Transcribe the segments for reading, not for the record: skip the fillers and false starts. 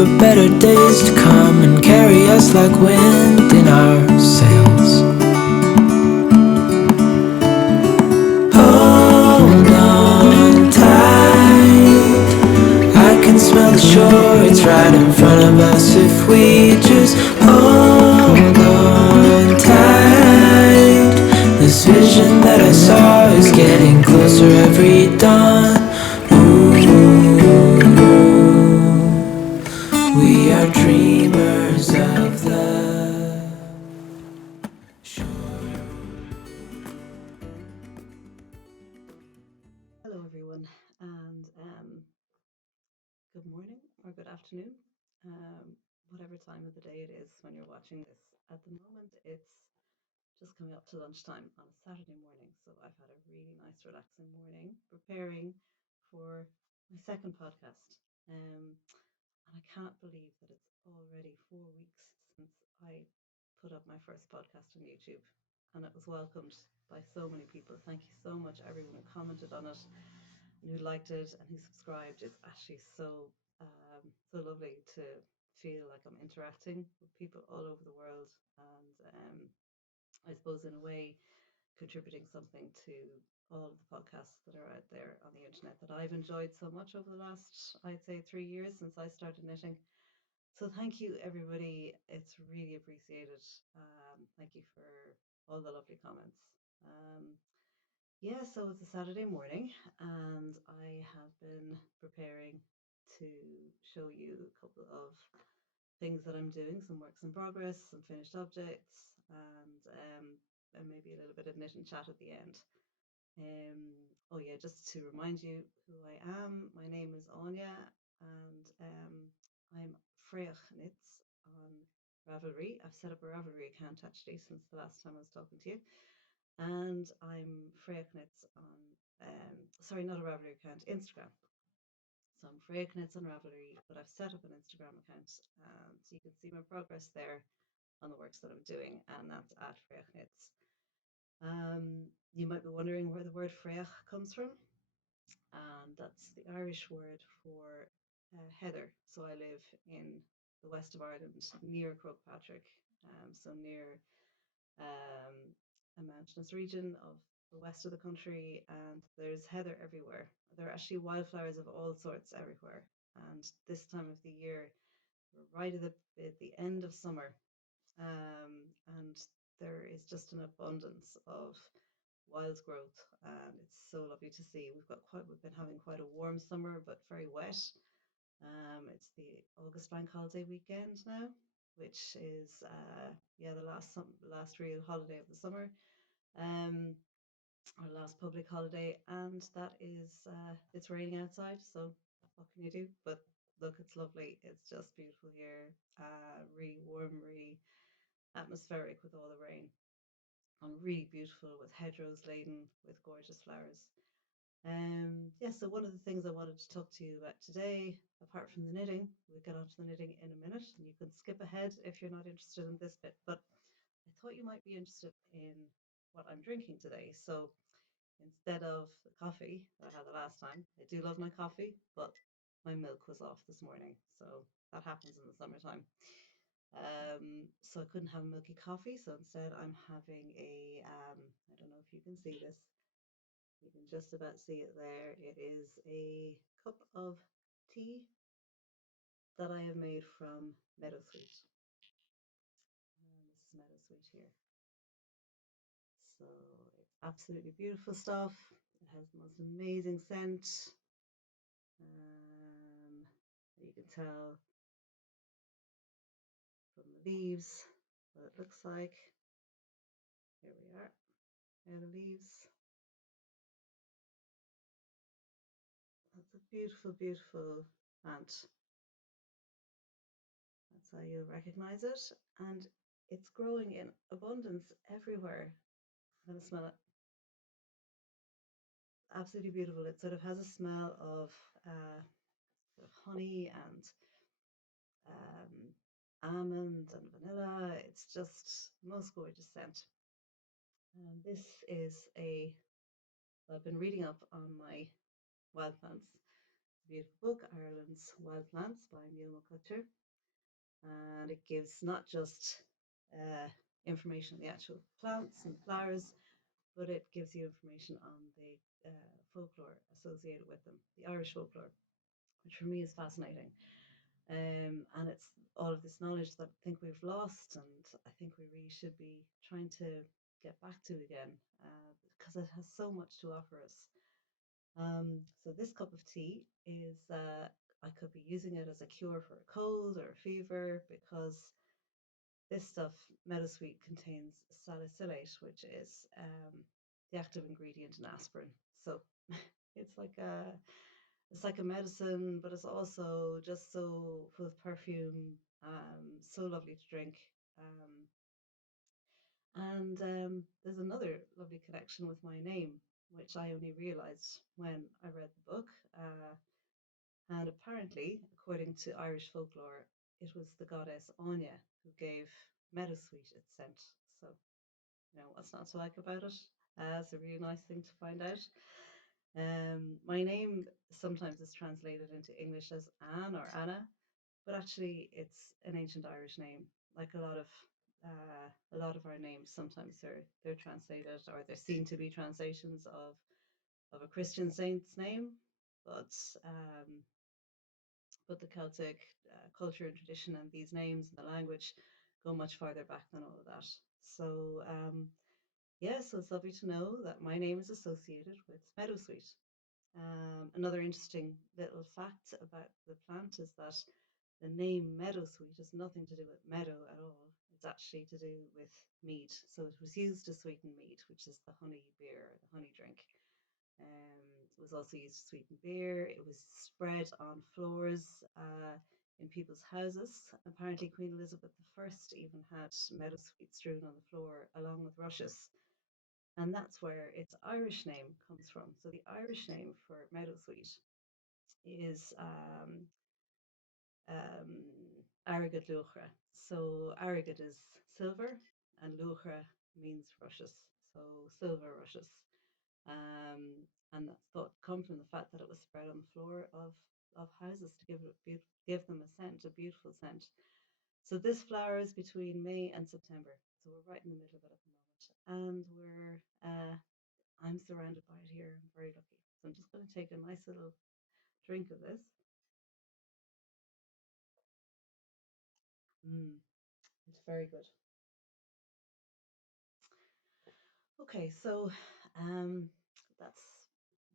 for better days to come and carry us like wind in our sails. Hold on tight, I can smell the shore, it's right in front of us if we just hold on tight. This vision that I saw is getting closer every dawn. We are dreamers of the shore. Hello, everyone, and good morning or good afternoon, whatever time of the day it is when you're watching this. At the moment, it's just coming up to lunchtime on a Saturday morning, so I've had a really nice, relaxing morning preparing for my second podcast. And I can't believe that it's already 4 weeks since I put up my first podcast on YouTube, and it was welcomed by so many people. Thank you so much, everyone who commented on it and who liked it and who subscribed. It's actually so lovely to feel like I'm interacting with people all over the world, and I suppose in a way contributing something to all of the podcasts that are out there on the internet that I've enjoyed so much over the last, I'd say, 3 years since I started knitting. So thank you, everybody. It's really appreciated. Thank you for all the lovely comments. Yeah, so it's a Saturday morning, and I have been preparing to show you a couple of things that I'm doing, some works in progress, some finished objects, and maybe a little bit of knit and chat at the end. Oh yeah, just to remind you who I am, my name is Anya, and I'm Fraoch Knits on Ravelry. I've set up a Ravelry account actually since the last time I was talking to you, and I'm Fraoch Knits on sorry, not a Ravelry account, Instagram. So I'm Fraoch Knits on Ravelry, but I've set up an Instagram account, and so you can see my progress there on the works that I'm doing, and that's at Fraoch Knits. You might be wondering where the word Fraoch comes from, and that's the Irish word for heather. So I live in the west of Ireland, near Croagh-Patrick, so near a mountainous region of the west of the country, and there's heather everywhere. There are actually wildflowers of all sorts everywhere, and this time of the year, we're right at the end of summer, and there is just an abundance of wild growth, and it's so lovely to see. We've been having quite a warm summer, but very wet. It's the August bank holiday weekend now, which is yeah, the last real holiday of the summer, our last public holiday, and that is it's raining outside, so what can you do? But look, it's lovely. It's just beautiful here. Really warm, really atmospheric with all the rain, and really beautiful with hedgerows laden with gorgeous flowers. Yeah, so one of the things I wanted to talk to you about today, apart from the knitting, we'll get onto the knitting in a minute, and you can skip ahead if you're not interested in this bit, but I thought you might be interested in what I'm drinking today. So instead of the coffee that I had the last time, I do love my coffee, but my milk was off this morning, so that happens in the summertime. So I couldn't have a milky coffee, so instead I'm having I don't know if you can see this. You can just about see it there. It is a cup of tea that I have made from Meadowsweet. And this is Meadowsweet here. So it's absolutely beautiful stuff. It has the most amazing scent. You can tell from the leaves what it looks like. Here we are. There are the leaves. That's a beautiful, beautiful plant. That's how you'll recognize it. And it's growing in abundance everywhere. I'm going to smell it. Absolutely beautiful. It sort of has a smell of honey and almond and vanilla. It's just the most gorgeous scent. And this is I've been reading up on my wild plants, beautiful book, Ireland's Wild Plants by McLochlainn, and it gives not just information on the actual plants and flowers, but it gives you information on the folklore associated with them, the Irish folklore, which for me is fascinating. And it's all of this knowledge that I think we've lost, and I think we really should be trying to get back to again, because it has so much to offer us. So this cup of tea is, I could be using it as a cure for a cold or a fever, because this stuff, Meadowsweet, contains salicylate, which is the active ingredient in aspirin. So it's like a medicine, but it's also just so full of perfume, so lovely to drink. And there's another lovely connection with my name, which I only realized when I read the book. And apparently, according to Irish folklore, it was the goddess Anya who gave Meadowsweet its scent. So, what's not to like about it? It's a really nice thing to find out. My name sometimes is translated into English as Anne or Anna, but actually it's an ancient Irish name. Like a lot of our names, sometimes they're translated, or they're seen to be translations of a Christian saint's name, but the Celtic culture and tradition and these names and the language go much farther back than all of that. So yeah, so it's lovely to know that my name is associated with Meadowsweet. Another interesting little fact about the plant is that the name Meadowsweet has nothing to do with meadow at all. It's actually to do with mead. So it was used to sweeten mead, which is the honey beer, the honey drink. It was also used to sweeten beer. It was spread on floors in people's houses. Apparently, Queen Elizabeth I even had meadowsweet strewn on the floor along with rushes. And that's where its Irish name comes from. So the Irish name for meadowsweet is Airgid Luachra. So Airgid is silver, and Luachra means rushes. So silver rushes. And that's thought to come from the fact that it was spread on the floor of houses to give them a scent, a beautiful scent. So this flowers between May and September. So we're right in the middle of it at the moment, and I'm surrounded by it here. I'm very lucky. So I'm just going to take a nice little drink of this. It's very good. Okay, so that's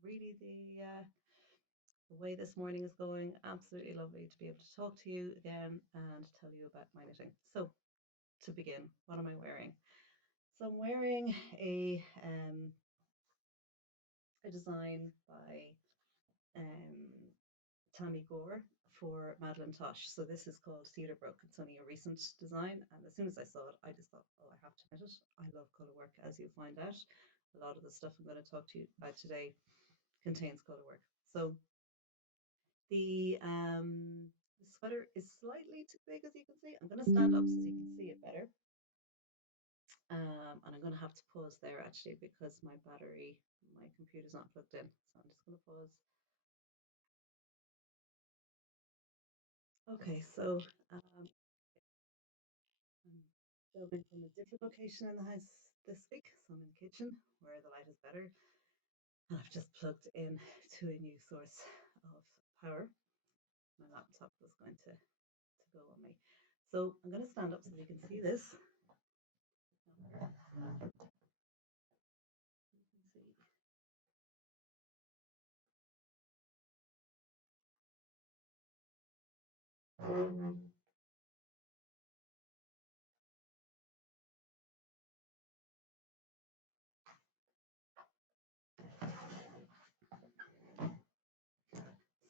really the way this morning is going. Absolutely lovely to be able to talk to you again and tell you about my knitting. So to begin, what am I wearing? So I'm wearing a design by Tammy Gore for Madeline Tosh. So this is called Cedar Brook. It's only a recent design, and as soon as I saw it, I just thought, oh, I have to knit it. I love colour work, as you find out. A lot of the stuff I'm going to talk to you about today contains colour work. So the sweater is slightly too big, as you can see. I'm going to stand up so you can see it better. And I'm going to have to pause there actually because my computer's not plugged in. So I'm just going to pause. Okay, so I'm filming from a different location in the house this week. So I'm in the kitchen where the light is better. And I've just plugged in to a new source of power. My laptop was going to go on me. So I'm going to stand up so you can see this. You can see.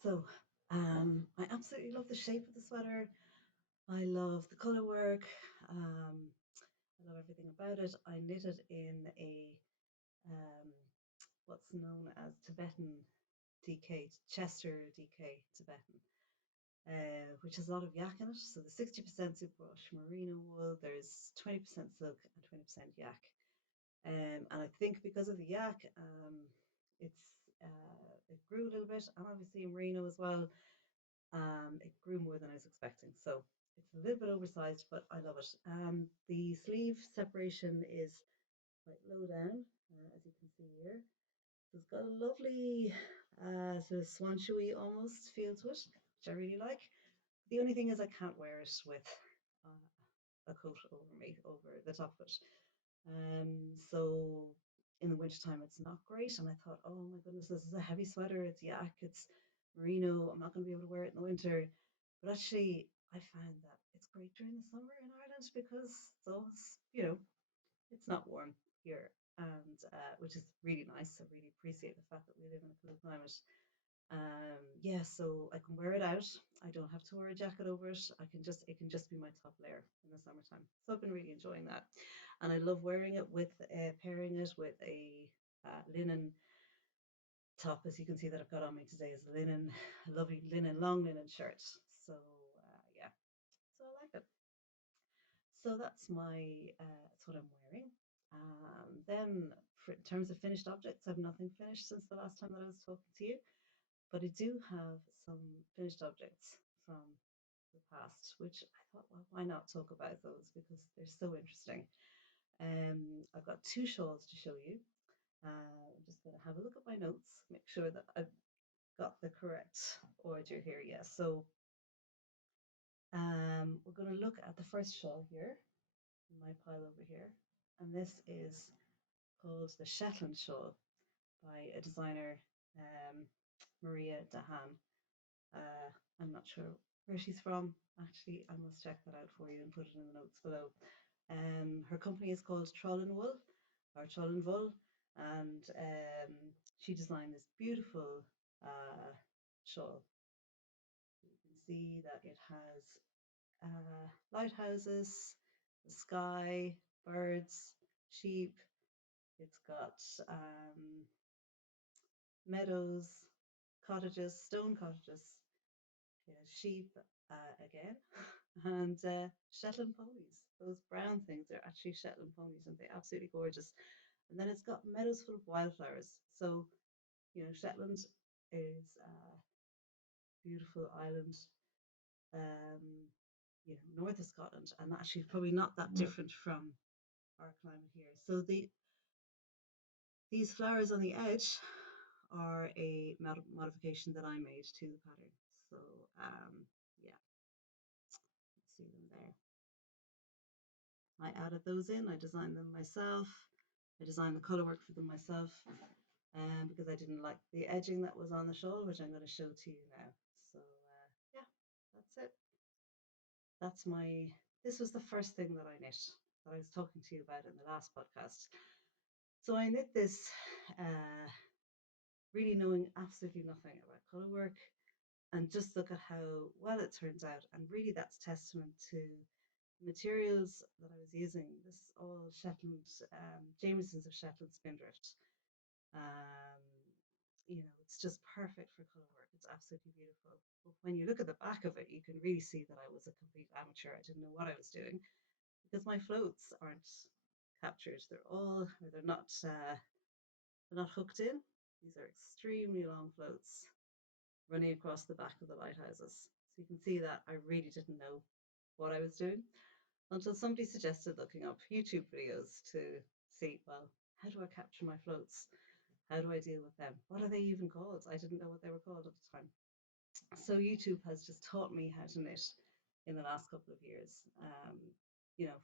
So I absolutely love the shape of the sweater. I love the color work. I love everything about it. I knit it in a what's known as Tibetan DK, Chester DK Tibetan, which has a lot of yak in it. So the 60% superwash merino wool, there's 20% silk and 20% yak. And I think because of the yak, it's it grew a little bit, and obviously in merino as well. It grew more than I was expecting, so it's a little bit oversized, but I love it. The sleeve separation is quite low down, as you can see here. So it's got a lovely sort of swan shoey almost feel to it, which I really like. The only thing is I can't wear it with a coat over me, over the top of it. So in the wintertime it's not great, and I thought, oh my goodness, this is a heavy sweater, it's yak, it's merino, I'm not going to be able to wear it in the winter. But actually I found that it's great during the summer in Ireland because it's always, it's not warm here, and which is really nice. I really appreciate the fact that we live in a cool climate. Yeah, so I can wear it out. I don't have to wear a jacket over it. It can just be my top layer in the summertime. So I've been really enjoying that, and I love wearing it with pairing it with a linen top. As you can see that I've got on me today is a lovely linen, long linen shirt. So yeah, so I like it. So that's what I'm wearing. Then in terms of finished objects, I've nothing finished since the last time that I was talking to you. But I do have some finished objects from the past, which I thought, well, why not talk about those because they're so interesting. I've got two shawls to show you. I'm just going to have a look at my notes, make sure that I've got the correct order here. Yes, so we're going to look at the first shawl here, in my pile over here, and this is called the Shetland shawl by a designer, Maria de Haan. I'm not sure where she's from. Actually, I must check that out for you and put it in the notes below. Her company is called Trollen Wool or Trollen Wool, and she designed this beautiful shawl. You can see that it has lighthouses, the sky, birds, sheep. It's got meadows, cottages, stone cottages. It has sheep again, and Shetland ponies. Those brown things are actually Shetland ponies, and they're absolutely gorgeous. And then it's got meadows full of wildflowers. So, Shetland is a beautiful island, um, north of Scotland, and actually probably not that different from our climate here. So these flowers on the edge are a modification that I made to the pattern. So yeah, see them there. I added those in, I designed them myself. I designed the colour work for them myself, because I didn't like the edging that was on the shawl, which I'm going to show to you now. So yeah, that's it. This was the first thing that I knit that I was talking to you about in the last podcast. So I knit this really knowing absolutely nothing about colour work, and just look at how well it turns out, and really that's testament to materials that I was using. This all Shetland, Jamiesons of Shetland Spindrift. It's just perfect for colour work. It's absolutely beautiful. But when you look at the back of it, you can really see that I was a complete amateur. I didn't know what I was doing because my floats aren't captured. They're not hooked in. These are extremely long floats running across the back of the lighthouses. So you can see that I really didn't know what I was doing until somebody suggested looking up YouTube videos to see, well, how do I capture my floats? How do I deal with them? What are they even called? I didn't know what they were called at the time. So YouTube has just taught me how to knit in the last couple of years.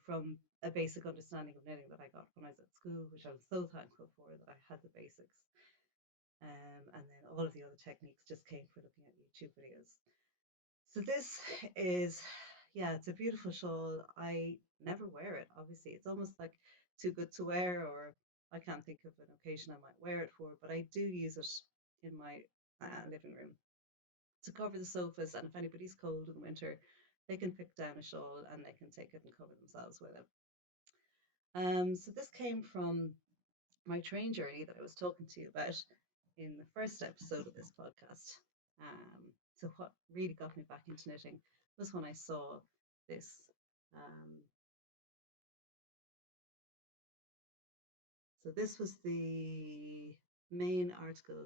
From a basic understanding of knitting that I got when I was at school, which I'm so thankful for that I had the basics. And then all of the other techniques just came for looking at YouTube videos. So this is, yeah, it's a beautiful shawl. I never wear it, obviously. It's almost like too good to wear, or I can't think of an occasion I might wear it for, but I do use it in my living room to cover the sofas. And if anybody's cold in the winter, they can pick down a shawl and they can take it and cover themselves with it. So this came from my train journey that I was talking to you about in the first episode of this podcast. So what really got me back into knitting was when I saw this. So this was the main article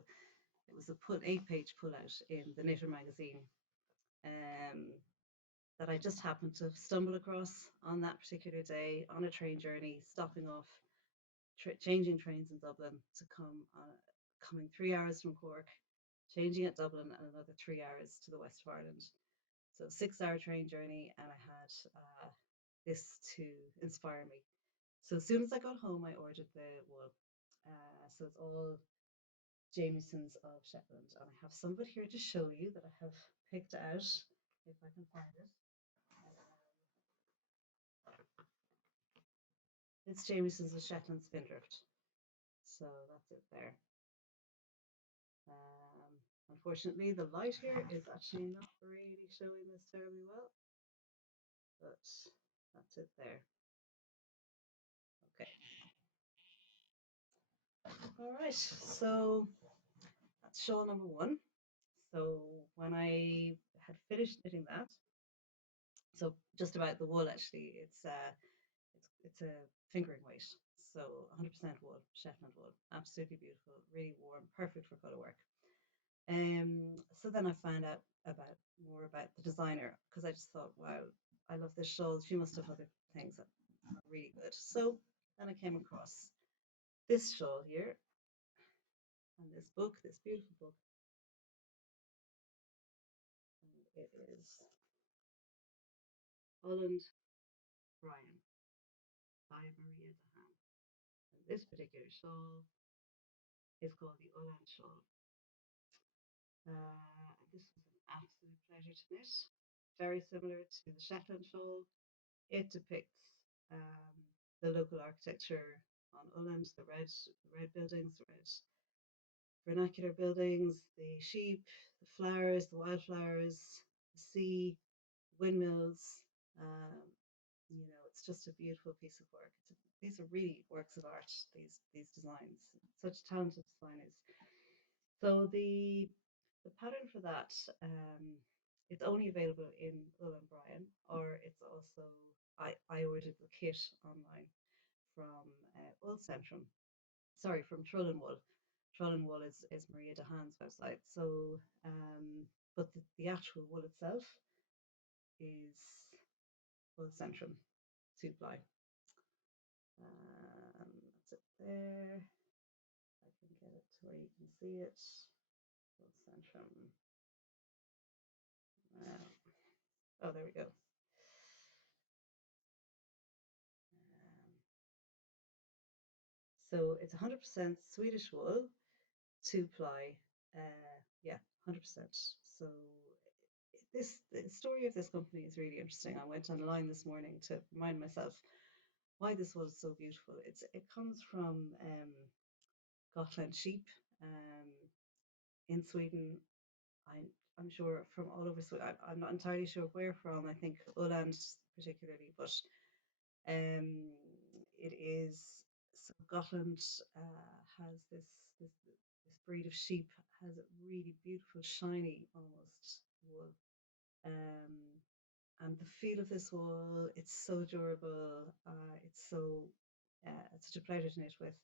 It was a 8-page pullout in the Knitter magazine that I just happened to stumble across on that particular day on a train journey, stopping off, changing trains in Dublin to coming 3 hours from Cork, changing at Dublin, and another 3 hours to the west of Ireland. So 6-hour train journey, and I had this to inspire me. So as soon as I got home, I ordered the wool. So it's all Jamiesons of Shetland, and I have some of it here to show you that I have picked out, if I can find it. It's Jamiesons of Shetland Spindrift. So that's it there. Unfortunately, the light here is actually not really showing this terribly well, but that's it there. Okay. All right, so that's shawl number one. So when I had finished knitting that, so just about the wool actually, it's a fingering weight, so 100% wool, Shetland wool, absolutely beautiful, really warm, perfect for colour work. So then I found out more about the designer, because I just thought, wow, I love this shawl. She must have other things that are really good. So then I came across this shawl here and this book, this beautiful book. And it is Oland Shawl by Maria de Haan. And this particular shawl is called the Oland Shawl. This was an absolute pleasure to knit. Very similar to the Shetland shawl. It depicts the local architecture on Ullcentrum, the red buildings, the red vernacular buildings, the sheep, the flowers, the wildflowers, the sea, windmills. It's just a beautiful piece of work. These are really works of art. These designs, such talented designers. So the pattern for that, it's only available in Ullcentrum, or it's also I ordered the kit online from Ullcentrum. Sorry, from Trullan Wool. Trullan Wool is Maria de Haan's website. So, but the actual wool itself is Ullcentrum 2-ply. That's it there. I can get it to where you can see it. Ullcentrum. Oh, there we go. So it's 100% Swedish wool, 2-ply. Yeah, 100%. So the story of this company is really interesting. I went online this morning to remind myself why this wool is so beautiful. It comes from Gotland sheep in Sweden. I'm sure from all over Sweden. I'm not entirely sure where from. I think Oland particularly, but it is, so Gotland has this breed of sheep, has a really beautiful, shiny almost wool. And the feel of this wool, it's so durable. It's such a pleasure to knit with.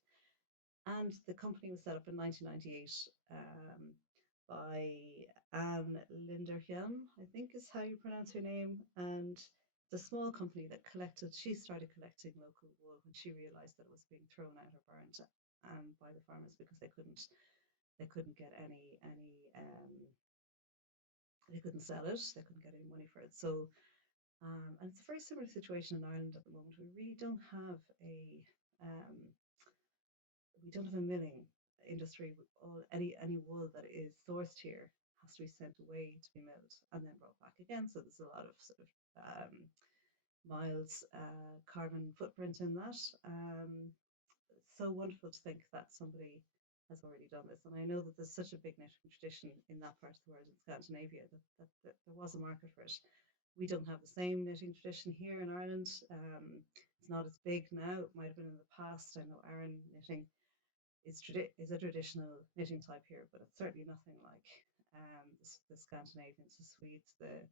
And the company was set up in 1998 by Ailbíona, I think is how you pronounce her name. And it's a small company that she started collecting local wool when she realized that it was being thrown out or burnt by the farmers because they couldn't get they couldn't sell it, they couldn't get any money for it. So and it's a very similar situation in Ireland at the moment. We really don't have a milling industry. Any wool that is sourced here has to be sent away to be milled and then brought back again. So there's a lot of sort of miles carbon footprint in that. It's so wonderful to think that somebody has already done this. And I know that there's such a big knitting tradition in that part of the world, in Scandinavia, that there was a market for it. We don't have the same knitting tradition here in Ireland. It's not as big now. It might have been in the past. I know Aran knitting is a traditional knitting type here, but it's certainly nothing like the Scandinavians, the Swedes, the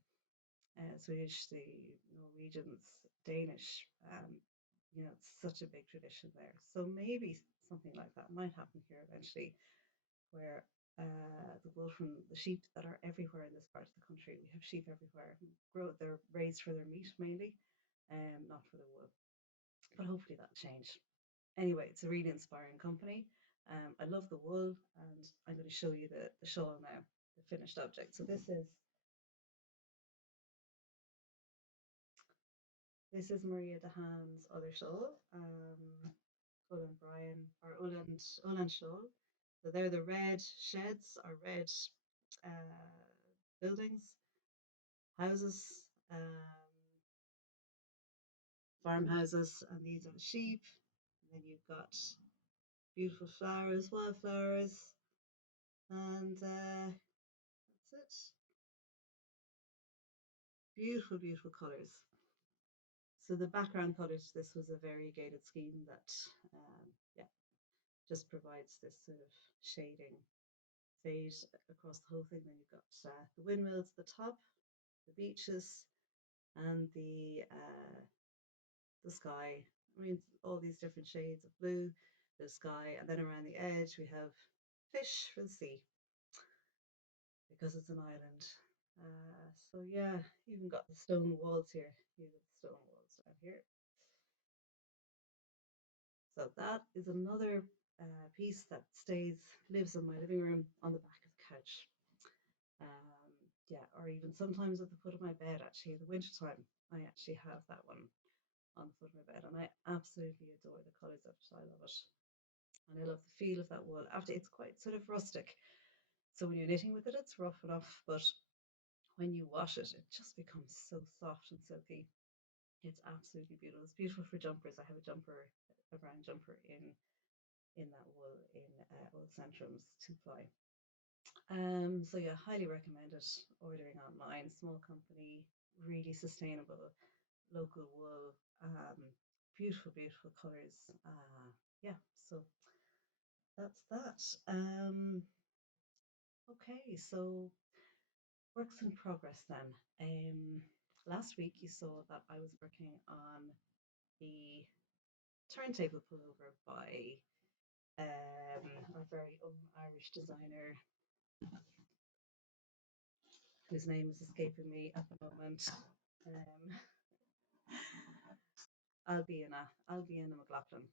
Swedish, the Norwegians, Danish. It's such a big tradition there. So maybe something like that might happen here eventually, where the wool from the sheep that are everywhere in this part of the country. We have sheep everywhere. They're raised for their meat mainly, not for the wool. But hopefully that'll change. Anyway, it's a really inspiring company. I love the wool, and I'm going to show you the shawl now, the finished object. So this is Maria de Haan's other shawl, Oland Shawl. So they're the red sheds or red buildings, houses, farmhouses, and these are the sheep. And then you've got beautiful flowers, wildflowers, and that's it. Beautiful, beautiful colours. So the background colours, this was a variegated scheme that, yeah, just provides this sort of shading fade across the whole thing. Then you've got the windmills at the top, the beaches, and the sky. I mean, all these different shades of blue, the sky, and then around the edge we have fish for the sea because it's an island. So yeah, even got the stone walls here. You have the stone walls down here. So that is another piece that lives in my living room on the back of the couch. Yeah, or even sometimes at the foot of my bed. Actually, in the winter time, I actually have that one on the foot of my bed, and I absolutely adore the colours of it. I love it, and I love the feel of that wool. After it's quite sort of rustic, so when you're knitting with it, it's rough enough, but when you wash it, it just becomes so soft and silky. It's absolutely beautiful. It's beautiful for jumpers. I have a brown jumper in that wool in Ullcentrum's 2-ply. So yeah, highly recommend it. Ordering online, small company, really sustainable, local wool, beautiful, beautiful colours. Yeah, so that's that. Okay, so works in progress then. Last week you saw that I was working on the Turntable pullover by our very own Irish designer, whose name is escaping me at the moment. Ailbíona McLochlainn.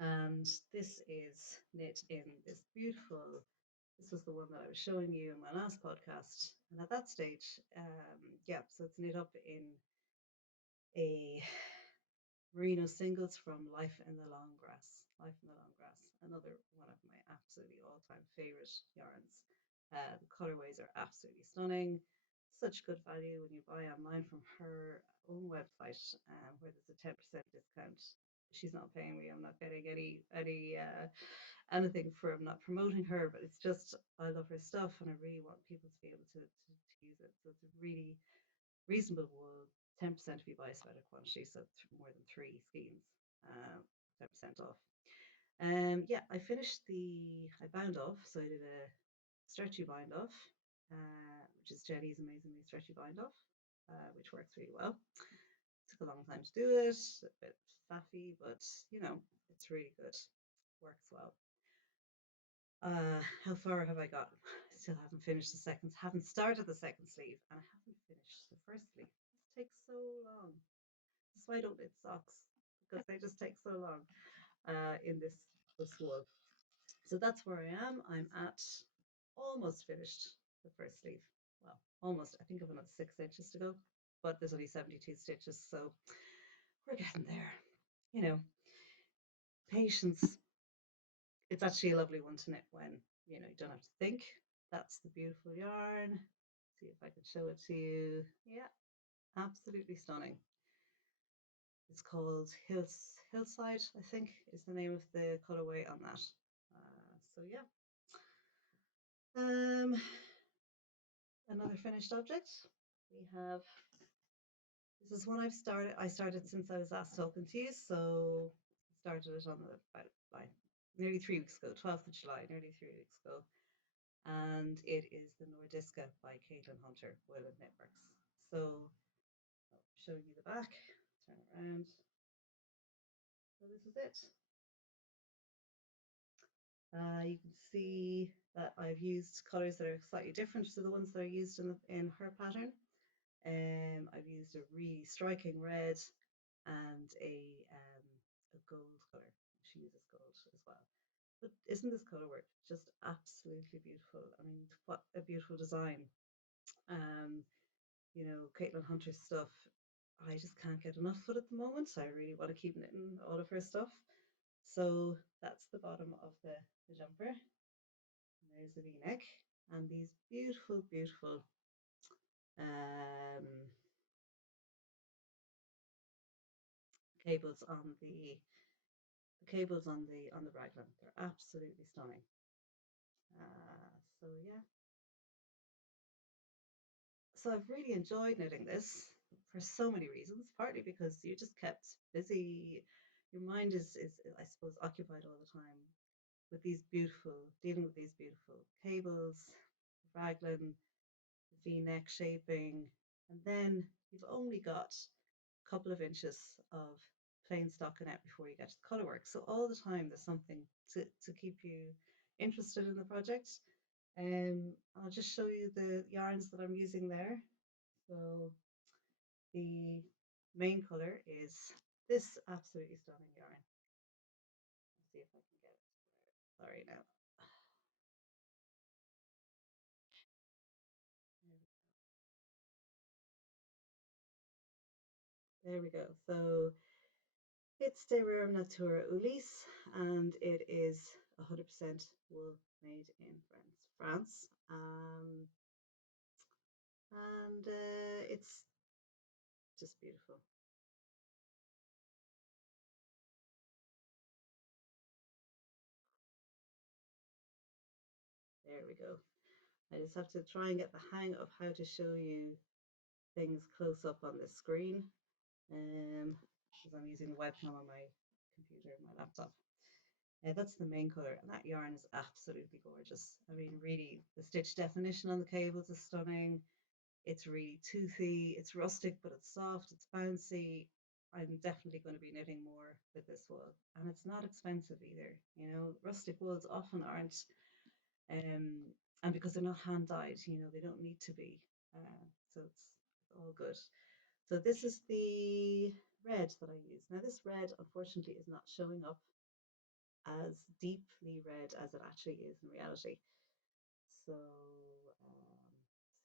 And this is knit in this beautiful, this was the one that I was showing you in my last podcast. And at that stage, yeah, so it's knit up in a merino singles from Life in the Long Grass. Life in the Long Grass, another one of my absolutely all-time favorite yarns. The colorways are absolutely stunning. Such good value when you buy online from her own website, where there's a 10% discount. She's not paying me. I'm not getting anything from not promoting her, but it's just I love her stuff and I really want people to be able to use it. So it's a really reasonable wool, 10% if you buy a sweater quantity, so more than 3 skeins, 10% off. Yeah, I bound off, so I did a stretchy bind off, which is Jenny's amazingly stretchy bind off, which works really well. Took a long time to do it, a bit faffy, but you know, it's really good, works well. How far have I got? I still haven't finished haven't started the second sleeve, and I haven't finished the first sleeve. It takes so long. That's why I don't knit socks, because they just take so long in this wool. So that's where I am. I'm at almost finished the first sleeve. Well, almost. I think I've another 6 inches to go, but there's only 72 stitches, so we're getting there. You know, patience. It's actually a lovely one to knit when you don't have to think. That's the beautiful yarn. See if I can show it to you. Yeah, absolutely stunning. It's called Hillside, I think, is the name of the colorway on that. So yeah. Another finished object. We have, this is one I started since I was last talking to you, so I started it on about nearly 3 weeks ago, 12th of July, nearly 3 weeks ago. And it is the Nordiska by Caitlin Hunter, Oland Knitworks. So I'll show you the back, turn around. So this is it. You can see that I've used colours that are slightly different to the ones that are used in her pattern. I've used a really striking red and a gold colour. She uses gold as well. But isn't this colour work just absolutely beautiful? I mean, what a beautiful design. Um, Caitlin Hunter's stuff, I just can't get enough of it at the moment. I really want to keep knitting all of her stuff. So that's the bottom of the jumper. And there's the V-neck and these beautiful, beautiful cables on the raglan. They're absolutely stunning. So yeah, so I've really enjoyed knitting this for so many reasons. Partly because you just kept busy. Your mind is I suppose occupied all the time with dealing with these beautiful cables, raglan, V-neck shaping, and then you've only got a couple of inches of plain stockinette before you get to the colour work. So all the time there's something to keep you interested in the project. I'll just show you the yarns that I'm using there. So the main colour is this absolutely stunning yarn. Let's see if I can get it. Sorry now. There we go. So it's De Rerum Natura Ulysse, and it is 100% wool made in France. And it's just beautiful. There we go. I just have to try and get the hang of how to show you things close up on the screen, because I'm using the webcam on my computer, my laptop. That's the main colour, and that yarn is absolutely gorgeous. I mean, really, the stitch definition on the cables is stunning. It's really toothy, it's rustic, but it's soft, it's bouncy. I'm definitely going to be knitting more with this wool, and it's not expensive either. Rustic wools often aren't, and because they're not hand dyed, they don't need to be. So it's all good. So this is the red that I use. Now this red, unfortunately, is not showing up as deeply red as it actually is in reality. So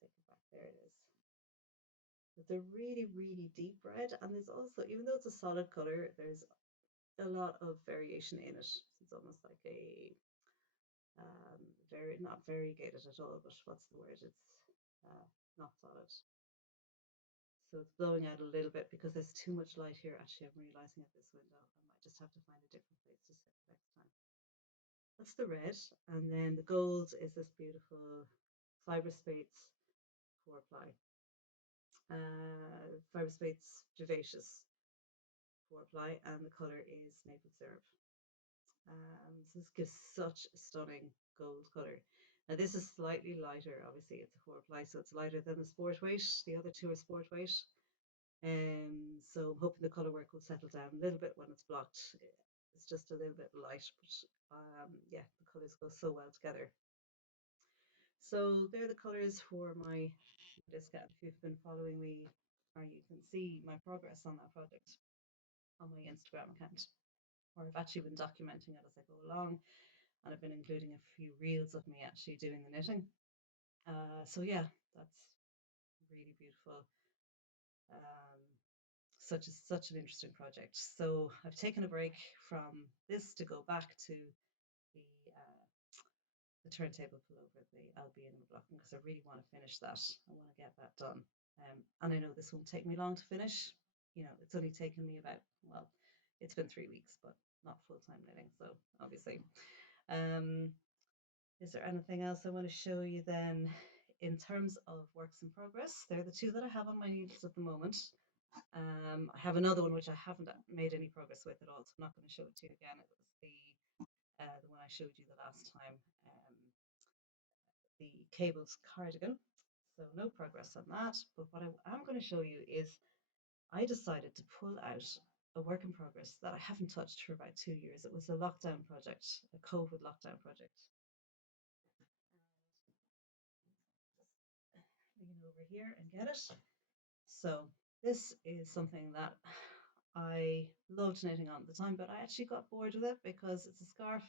let's take it back. There it is. It's a really, really deep red, and there's also, even though it's a solid color, there's a lot of variation in it. It's almost like a very not variegated at all, but what's the word? It's not solid. So it's blowing out a little bit because there's too much light here. Actually, I'm realizing at this window, I might just have to find a different place to sit next time. That's the red, and then the gold is this beautiful fibre spates 4-ply. Fibre spates vivacious 4-ply, and the color is maple syrup. So this gives such a stunning gold color. Now this is slightly lighter, obviously it's a 4-ply, so it's lighter than the sport weight. The other two are sport weight. So I'm hoping the color work will settle down a little bit when it's blocked. It's just a little bit light, but yeah, the colors go so well together. So they're the colors for my Nordiska. If you've been following me, or you can see my progress on that project on my Instagram account, or I've actually been documenting it as I go along, and I've been including a few reels of me actually doing the knitting. So yeah, that's really beautiful. Such an interesting project. So I've taken a break from this to go back to the turntable pullover, the Ailbíona and McLochlainn, because I really want to finish that. I want to get that done. And I know this won't take me long to finish. It's only taken me about, well, it's been 3 weeks, but not full-time knitting. So obviously, is there anything else I want to show you then in terms of works in progress? They're the two that I have on my needles at the moment. I have another one which I haven't made any progress with at all, so I'm not going to show it to you again. It was the one I showed you the last time, the cables cardigan. So no progress on that. But what I am going to show you is I decided to pull out a work in progress that I haven't touched for about 2 years. It was a lockdown project, a COVID lockdown project. here and get it. So this is something that I loved knitting on at the time, but I actually got bored with it because it's a scarf,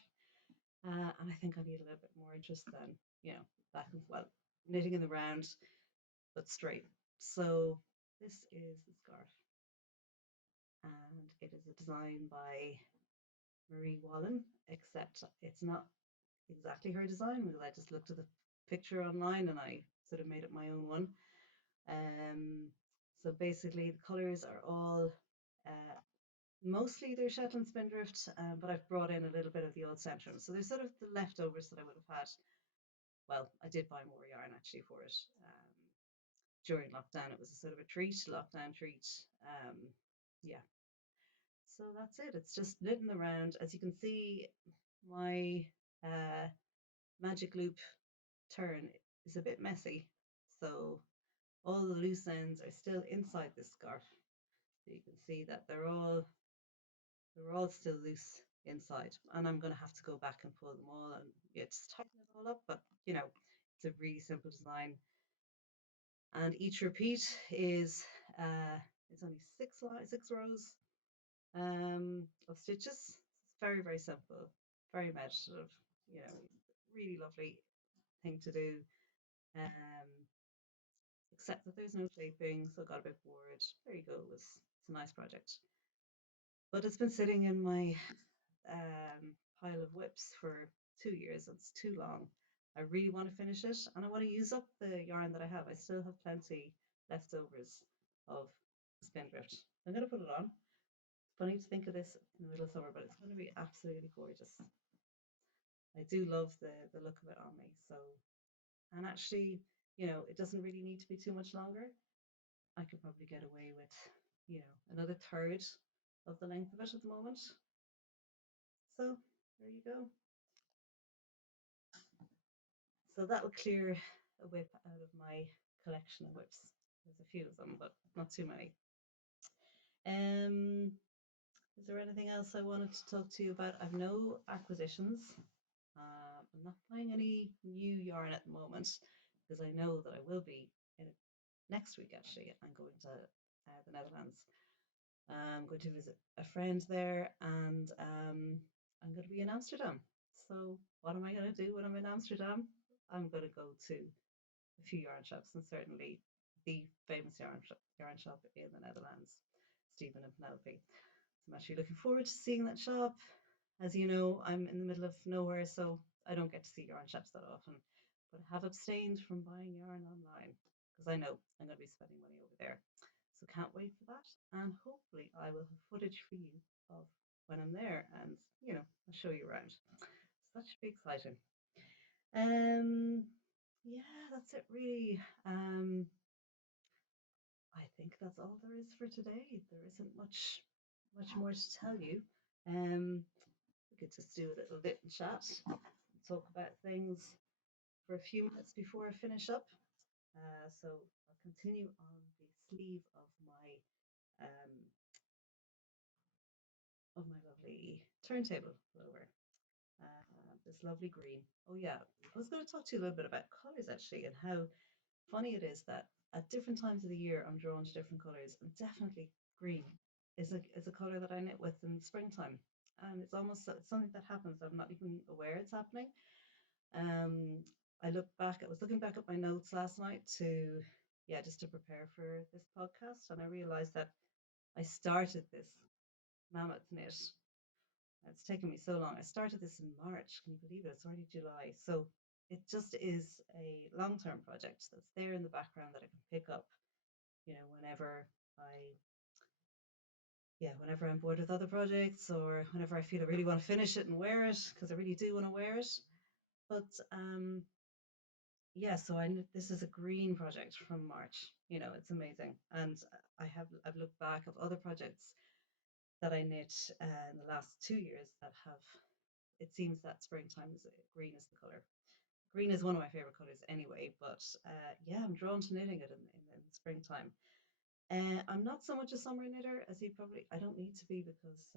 and I think I need a little bit more interest than, back and well, knitting in the round, but straight. So this is the scarf, and it is a design by Marie Wallen, except it's not exactly her design because I just looked at the picture online and I sort of made it my own one. So basically the colors are all mostly they're Shetland Spindrift, but I've brought in a little bit of the Ullcentrum. So they're sort of the leftovers that I would have had. Well, I did buy more yarn actually for it during lockdown. It was a sort of a treat, lockdown treat. Yeah. So that's it. It's just knitting around. As you can see, my magic loop turn is a bit messy. So all the loose ends are still inside this scarf. So you can see that they're all still loose inside, and I'm going to have to go back and pull them all and just tighten it all up. But it's a really simple design, and each repeat is it's only six rows of stitches. It's very, very simple, very meditative. Really lovely thing to do. Except that there's no shaping, so I got a bit bored. There you go. It's a nice project, but it's been sitting in my pile of whips for 2 years. It's too long. I really want to finish it, and I want to use up the yarn that I have. I still have plenty leftovers of Spindrift. I'm going to put it on. It's funny to think of this in the middle of summer, but it's going to be absolutely gorgeous. I do love the look of it on me. So, and actually, it doesn't really need to be too much longer. I could probably get away with, another third of the length of it at the moment. So there you go. So that will clear a whip out of my collection of whips. There's a few of them, but not too many. Is there anything else I wanted to talk to you about? I've no acquisitions. I'm not buying any new yarn at the moment because I know that I will be in next week. Actually, I'm going to the Netherlands. I'm going to visit a friend there, and I'm going to be in Amsterdam. So what am I going to do when I'm in Amsterdam? I'm going to go to a few yarn shops, and certainly the famous yarn shop in the Netherlands, Stephen and Penelope. So I'm actually looking forward to seeing that shop. As you know, I'm in the middle of nowhere, so I don't get to see yarn shops that often, but I have abstained from buying yarn online because I know I'm going to be spending money over there. So can't wait for that, and hopefully I will have footage for you of when I'm there, and I'll show you around. So that should be exciting. Yeah, that's it really. I think that's all there is for today. There isn't much more to tell you. We could just do a little bit and chat, and talk about things for a few minutes before I finish up. So I'll continue on the sleeve um, of my lovely turntable pullover. This lovely green. Oh yeah, I was going to talk to you a little bit about colours actually, and how funny it is that at different times of the year I'm drawn to different colours, and definitely green is a colour that I knit with in springtime, and it's almost something that happens. I'm not even aware it's happening. I was looking back at my notes last night just to prepare for this podcast, and I realised that I started this mammoth knit. It's taken me so long. I started this in March. Can you believe it? It's already July. So it just is a long-term project that's there in the background that I can pick up, whenever whenever I'm bored with other projects, or whenever I feel I really want to finish it and wear it, because I really do want to wear it. But so this is a green project from March. It's amazing, and I've looked back at other projects that I knit in the last 2 years that have. It seems that springtime green is the color. Green is one of my favorite colors anyway, but I'm drawn to knitting it in the springtime. I'm not so much a summer knitter as I don't need to be, because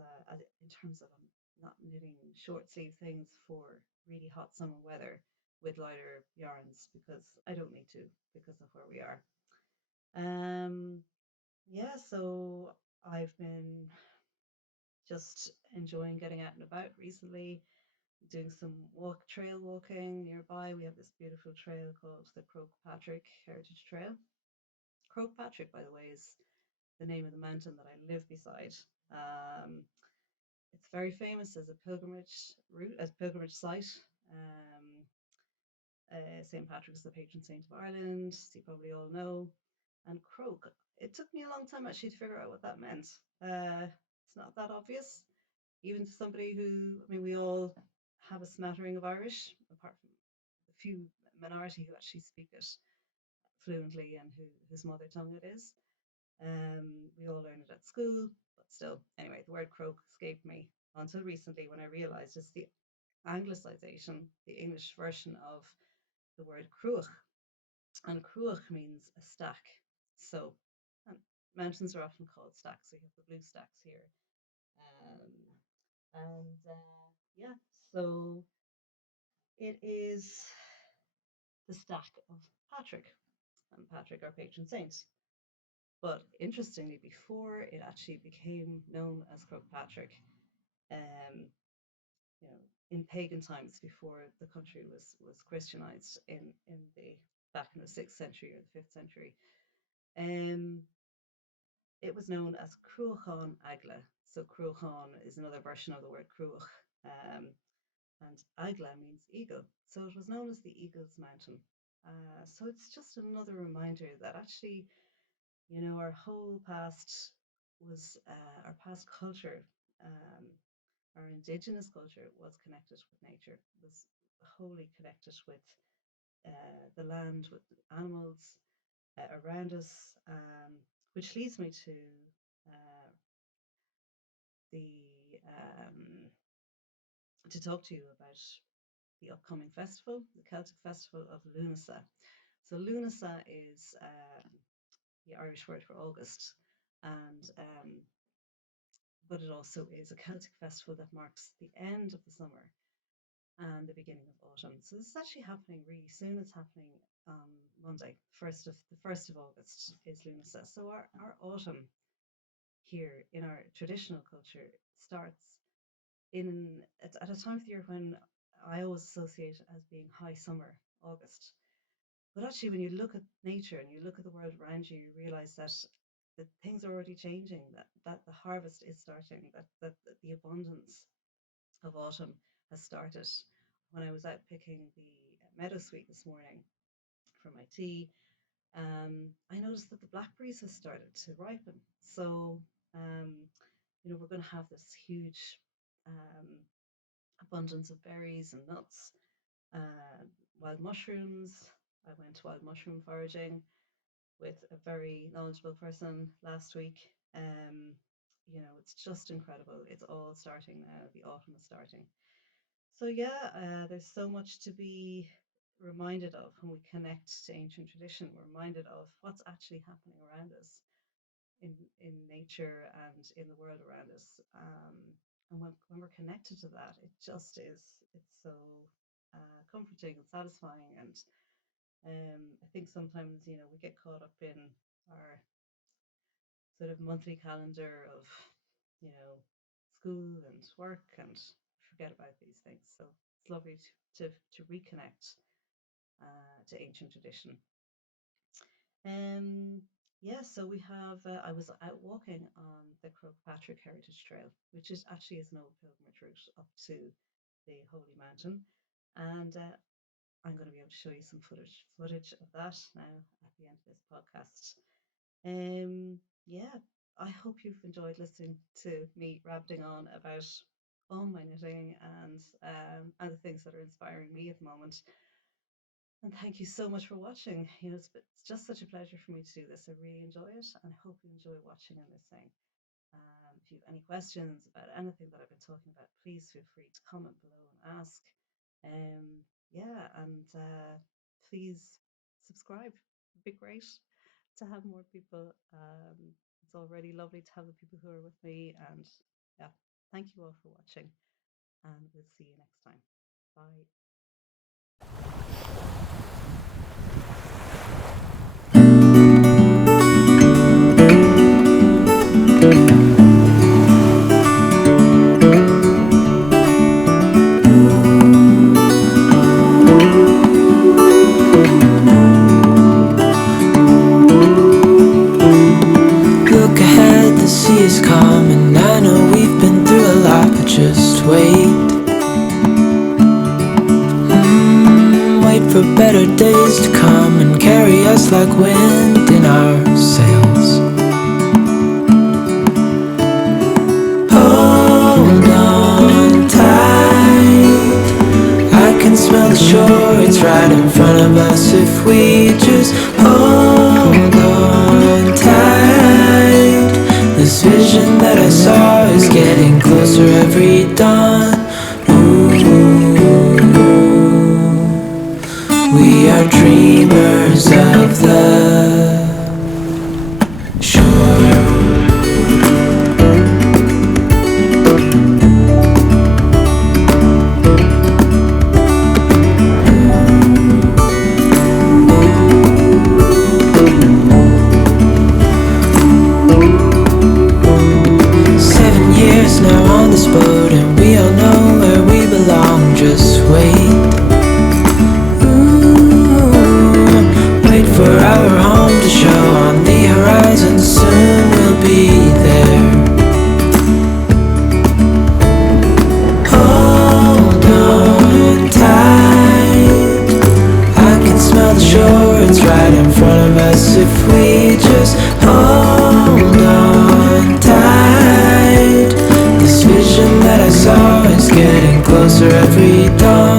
in terms of I'm not knitting short sleeve things for really hot summer weather with lighter yarns, because I don't need to, because of where we are. Um, yeah, so I've been just enjoying getting out and about recently, doing some trail walking nearby. We have this beautiful trail called the Croagh Patrick Heritage Trail. Croagh Patrick, by the way, is the name of the mountain that I live beside. Um, it's very famous as a pilgrimage route, as pilgrimage site. Um, St. Patrick's the patron saint of Ireland, as you probably all know. And Croagh, it took me a long time actually to figure out what that meant. It's not that obvious, even to somebody who, I mean, we all have a smattering of Irish, apart from a few minority who actually speak it fluently and whose mother tongue it is. We all learn it at school, but still, anyway, the word croak escaped me until recently when I realized it's the anglicization, the English version of the word cruach, and cruach means a stack. So, and mountains are often called stacks. So you have the blue stacks here, and yeah, so it is the stack of Patrick, and Patrick, our patron saint. But interestingly, before it actually became known as Croagh Patrick, um, you know, in pagan times, before the country was Christianized in the back in the 6th century or the 5th century, um, it was known as Cruachan Agla. So Cruachan is another version of the word Cruach, um, and Agla means eagle. So it was known as the Eagle's Mountain. So it's just another reminder that actually, you know, our whole past was our past culture, um, our indigenous culture was connected with nature, was wholly connected with the land, with animals around us, which leads me uh, the to talk to you about the upcoming festival, the Celtic festival of Lunasa. So Lunasa is the Irish word for August, and but it also is a Celtic festival that marks the end of the summer and the beginning of autumn. So this is actually happening really soon. It's happening on Monday, the 1st of August is Lunasa. So our autumn here in our traditional culture starts at a time of the year when I always associate as being high summer, August. But actually, when you look at nature and you look at the world around you, you realize that things are already changing, that the harvest is starting, that the abundance of autumn has started. When I was out picking the meadowsweet this morning for my tea, I noticed that the blackberries have started to ripen. So, you know, we're going to have this huge um, abundance of berries and nuts, uh, wild mushrooms. I went wild mushroom foraging with a very knowledgeable person last week. You know, it's just incredible. It's all starting now. The autumn is starting. So yeah, there's so much to be reminded of when we connect to ancient tradition. We're reminded of what's actually happening around us in nature and in the world around us. And when we're connected to that, it just is, it's so comforting and satisfying. And I think sometimes, you know, we get caught up in our sort of monthly calendar of, you know, school and work and forget about these things. So it's lovely to reconnect to ancient tradition. Um, yeah, so we have, I was out walking on the Croagh Patrick Heritage Trail, which is actually is an old pilgrimage route up to the Holy Mountain. And I'm going to be able to show you some footage of that now at the end of this podcast. Yeah, I hope you've enjoyed listening to me rabbiting on about all my knitting and the things that are inspiring me at the moment. And thank you so much for watching. You know, it's just such a pleasure for me to do this. I really enjoy it, and I hope you enjoy watching and listening. If you have any questions about anything that I've been talking about, please feel free to comment below and ask. Yeah, and please subscribe. It'd be great to have more people. It's already lovely to have the people who are with me. And yeah, thank you all for watching, and we'll see you next time. Bye. coming. I know we've been through a lot, but just wait. Wait for better days to come and carry us like wind in our sails. Hold on tight, I can smell the shore, it's right in front of us. If we just hold on tight, this vision that I saw is getting closer every dawn. We are dreamers of the shore. 7 years now on this boat, and we all know where we belong. Just wait. For our home to show on the horizon, soon we'll be there. Hold on tight, I can smell the shore, it's right in front of us. If we just hold on tight, this vision that I saw is getting closer every dawn.